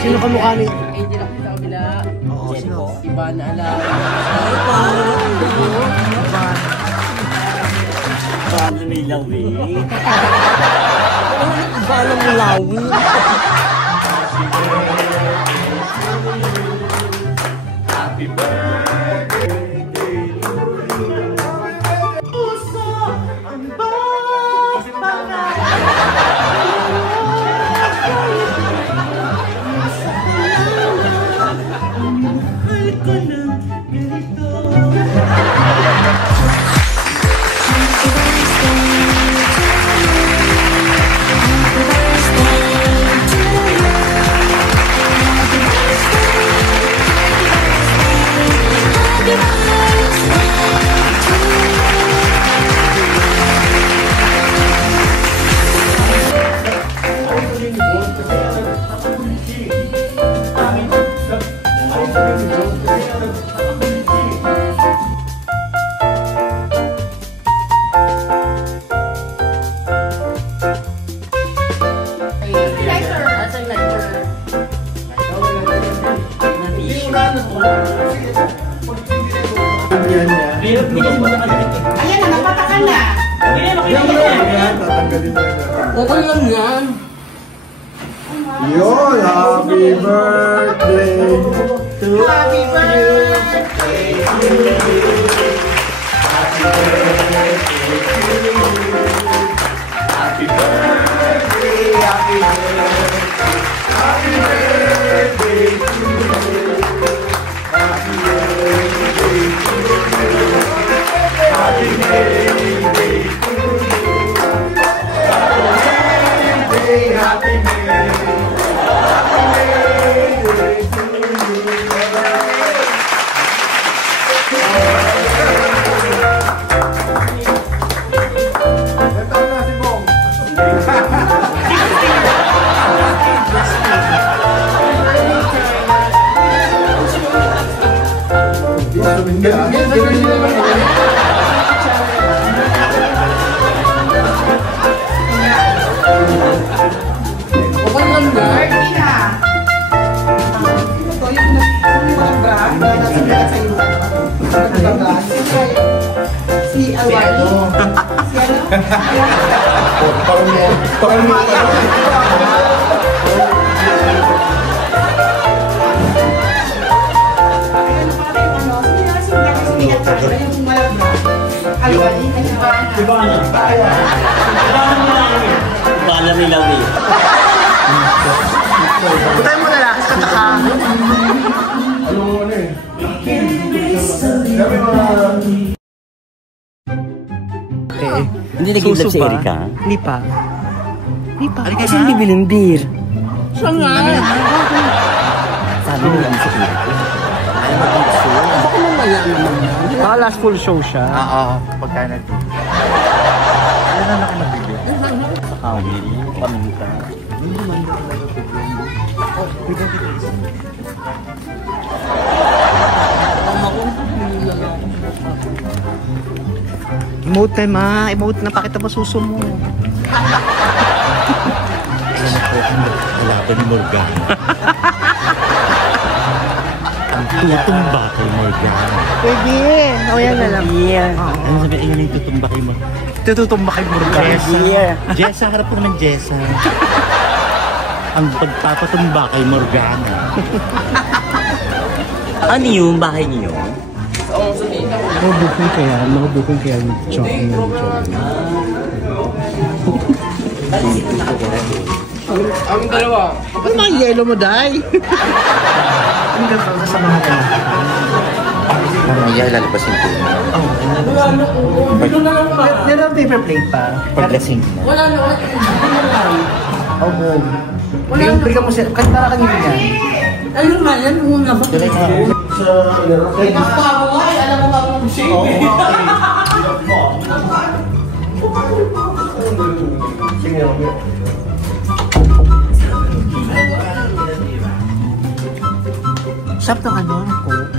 Sino kamukha ni? Angel ako sa kabila. Oo, sino? Iba na alam. Paano may lawi? Paano mo lawi? Happy birthday! Puso ang bawat pangarap. Mahal ko ng ganito. Ayan na, napatakan na. Okay lang yan. Yun, happy birthday to Happy birthday to you. Happy birthday, happy birthday, happy birthday to you. Happy birthday to you. Happy birthday to you. Happy birthday, Si Alwali. Paano may lawi? Putay mo na lang, kataka. Okay. Hindi nag-iblog si Erika? Hindi pa. Hindi pa. Halika Kasi na. hindi bilang beer. Siya nga. Sabi mo lang si Erika. Ay, mag-show. Baka mamaya naman yan. Baka last full show siya. Oo, pagka nag- Ano na nakinabigyan? Sa kami, paminta. Emote na ma. Emote na. Pakita mo suso mo. Wala pa ni Morgan. Ang tutumba kay Morgan. Pwede. O yan na lang. Ano sabi, ayun yung tutumba kay Morgan. Tututumba kay Morgan. Jessa, harap ko ng Jessa. Ang pagpapatumba kay Morgan. Ano yung bahay niyo? Mabuking kaya. Mabuking kaya yung chocolate. Ang dalawa. Ba't mga yelo mo, Day? Ang ganda sa mga ganun. Mamaya ilalabas yung tuna. Meron ang paper plate pa. Paglasing na. Wala na ulit. Oh, boom. Yung bigyan mo siya. Kanta ka kanina yan. Ayun nga yan. Una ba? Tuloy ka. Ay, nakaparo nga. Alam mo ba kung sino? Sarap ng ano, ng coke.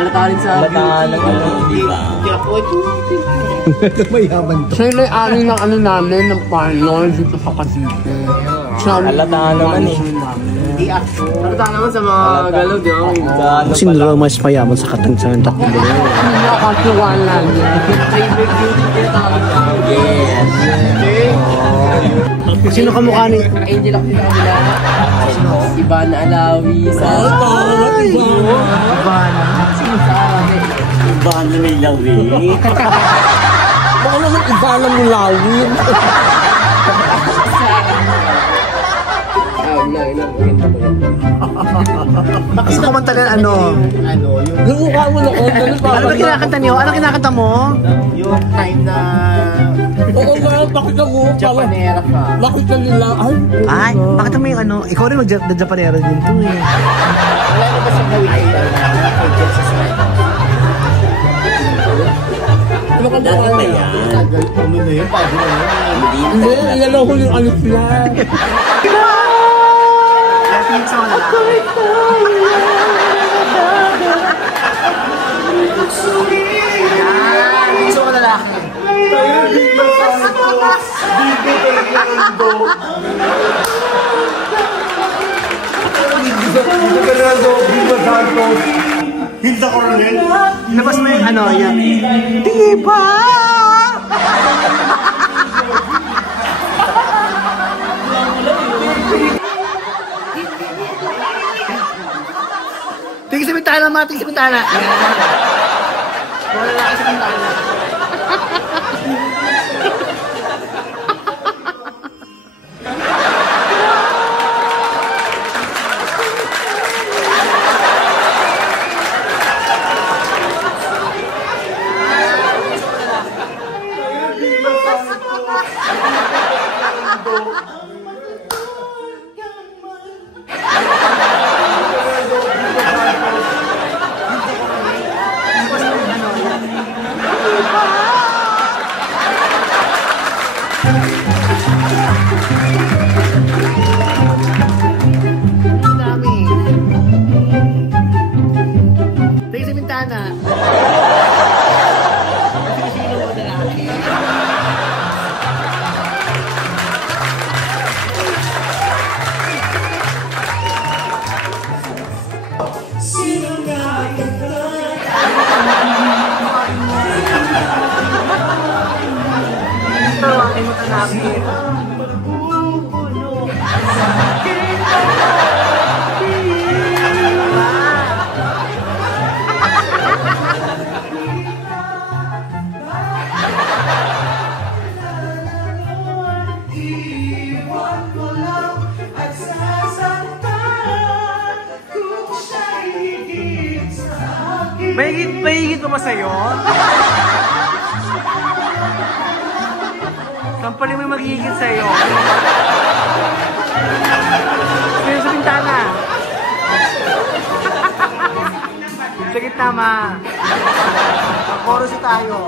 Alatanin sa beauty. Mayaman to. Siya yung aning ng ano namin, ng parlor dito sa Cavite. Halata naman eh. Halata naman sa mga galaw, di ba? Sino daw mas mayaman sa katansanan takbo? Nakakatiwala niya. Favorite beauty din talaga. Yes. Sino kamukha ni? Angel ako sa kabila. Iba na Alawi. Iba na may lawi. Baka naman iba lang mo lawin. Gusto ko mantalan ano? Yung mukha mo na Ano ba kinakanta niyo? Ano kinakanta mo? yung time na Oo nga, pakita mo. Japanera ka. Makita nila. Ay, bakit mo yung ano? Ikaw rin mag-Japanera din to eh. Wala na ba sa gawin na kay Jesus Christ? Dati na yan. Ano na yun? Bago na yun. Hindi, yan ang huling alis yan. Gusto ko lalaki. Labas mo yung ano, yan. Diba? Tingin sa bintana, mga tingin sa bintana. Wala lang sa bintana. Tingin sa bintana. Sino mo lalaki? Mahigit pa ba sa'yo? Kampali mo yung magigit sa'yo. Sino sa bintana? Sa gitna, ma. Chorus tayo.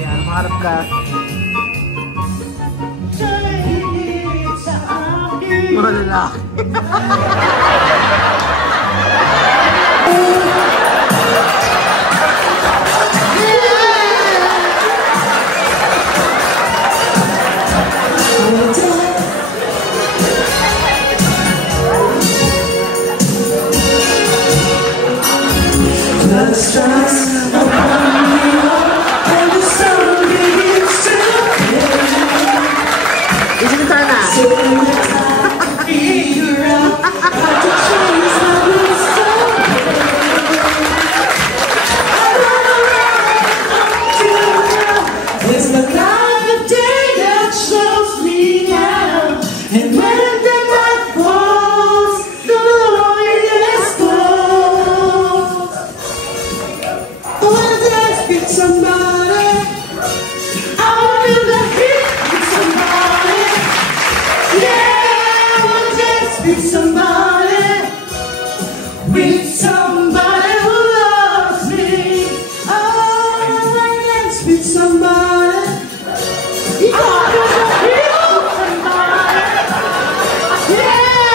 Yan, maharap ka. Mga lalaki. Isang tana. Yeah!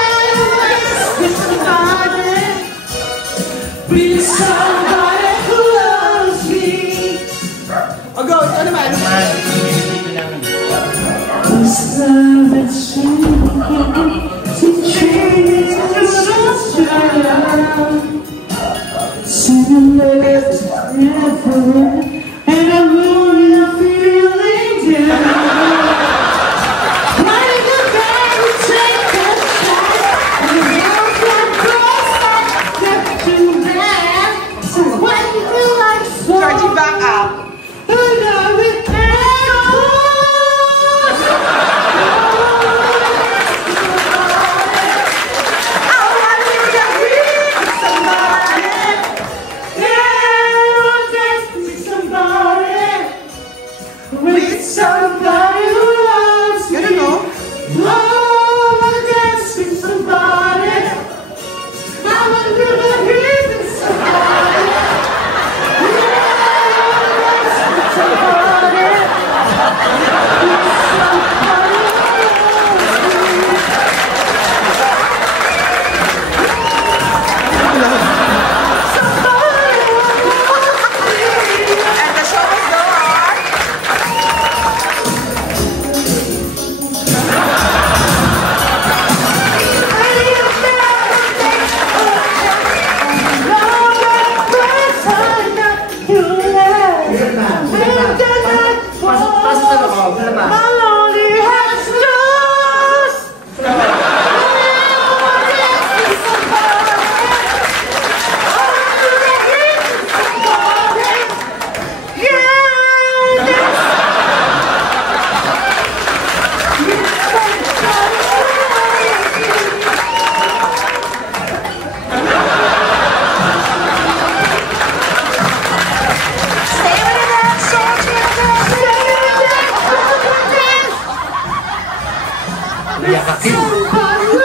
Yakakin.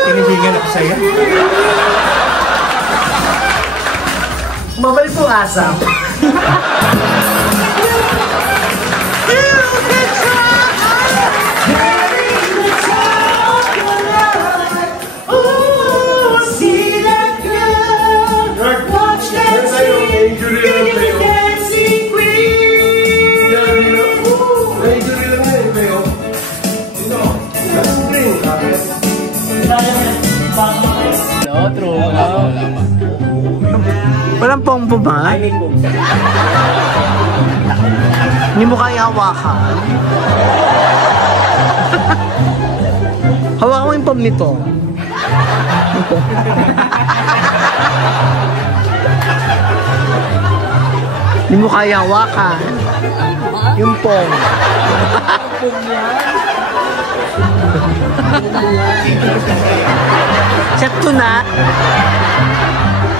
Tinihingan ako sa'yo. Mabalik po asam. Walang pompo ba? Hindi mo kaya hawakan. Hawakan mo yung pom nito. Hindi mo kaya hawakan. Yung pom. Set to na.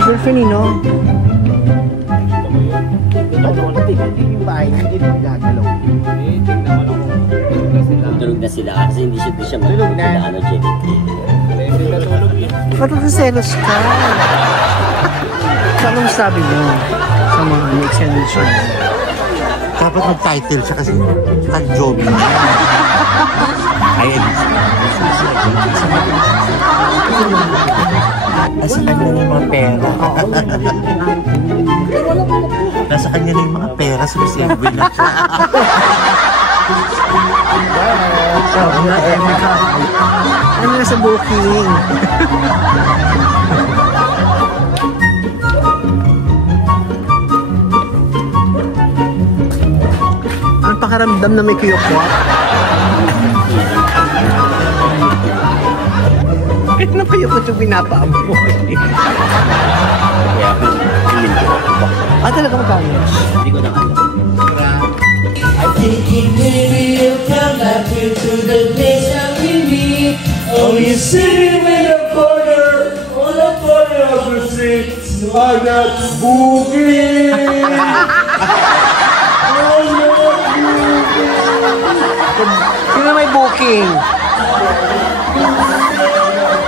Girlfriend ni no? Yung bahay, hindi mo gagalaw. Tulog na sila kasi hindi siya matulog na. Ano, Jake? Ba't nagsiselos ka? So, anong sabi mo sa mga extension? Dapat mag-title siya kasi tag-joby niya. Ayan. Nasa kanya na yung mga pera. Nasa kanya na yung mga pera sa reserve na siya. Ano na sa booking? Ano pakaramdam na may kiyok-kwak? Ano kayo ko ito pinapaamoy? Kaya ako, hindi ko. Talaga magkano? Hindi ko na alam. I think it maybe you'll come back to the place that we meet. Oh, you're sitting in a corner, on a corner of the street. I'm not booking. Oh, no, Sino may booking?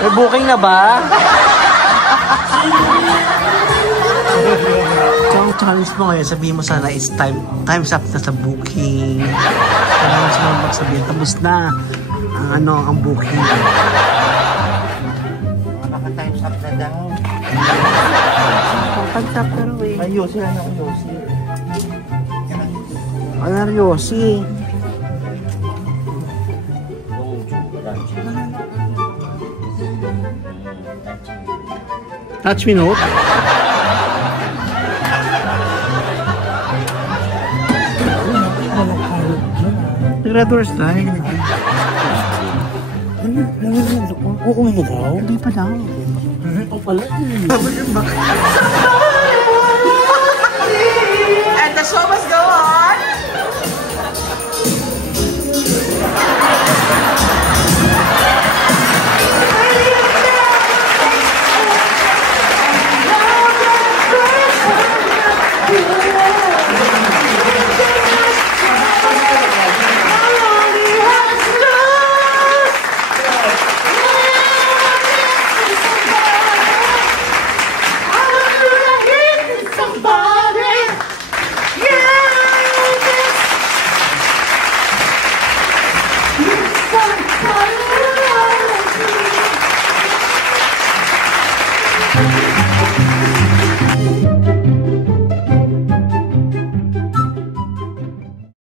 May booking na ba? So, ang challenge mo ngayon, sabihin mo sana it's time's up na sa booking. Kailangan sila magsabihin, tapos na ang booking. Naka-time's up na daw. Time's up na rin eh. Ay, Yossi, ano ko Yossi? Ano rin Yossi? Touch me note. Red Horse tayo. Oo na daw. Hindi pa daw. Oo pala. And the show must go on.